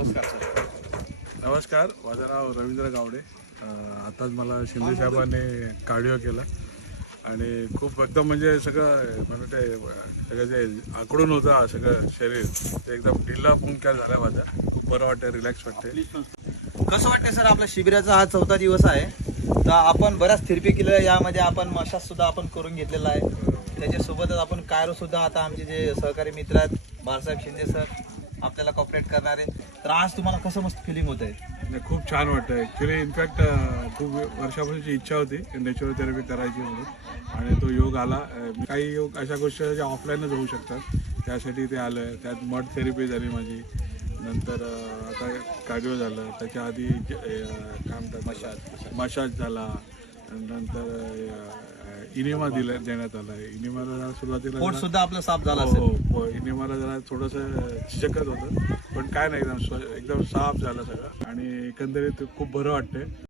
नमस्कार सर. नमस्कार माझं नाव रवींद्र गावडे. आताच मला शिंदे साहेबांनी कार्डिओ केला. आणि खूप एकदम म्हणजे सगळं ते सगळं जे आकडून होतं सगळं शरीर ते एकदम ढिल्ला पुंक्या झाला माझा खूप बरं वाटतं रिलॅक्स वाटते कसं वाटतं सर आपल्या शिबिराचा हा चौथा दिवस आहे? तर आपण बऱ्याच थेरपी केलेल्या आहे. यामध्ये आपण मशाज सुद्धा आपण करून घेतलेला आहे. त्याच्यासोबतच आपण कायरो सुद्धा आता आमचे जे सहकारी मित्र आहेत बाळासाहेब शिंदे सर आपल्याला कॉपरेट करणारे. तर आज तुम्हाला कसं मस्त फिलिंग होत आहे? नाही, खूप छान वाटतं ॲक्च्युली इनफॅक्ट खूप वर्षापासूनची इच्छा होती. नॅचरल थेरपी करायची म्हणून. आणि तो योग आला. अं, काही योग अशा गोष्टी ज्या ऑफलाईनच होऊ शकतात. त्यासाठी ते आलं. त्यात मड थेरपी झाली माझी. नंतर अं, आता कार्डिओ झालं. त्याच्या आधी ज- अं, काय म्हणतात मशाज मशाज झाला. नंतर अं, इनिमा दिला देण्यात आला इनिमाला जरा सुरुवातीला पोट जरा- सुद्धा आपलं साफ झालं हो असेल. हो हो. इनिमाला जरा थोडंसं चिकट होतं. पण काय नाही एकदम स्व- एकदम साफ झालं सगळं. आणि एकंदरीत खूप बरं वाटतंय.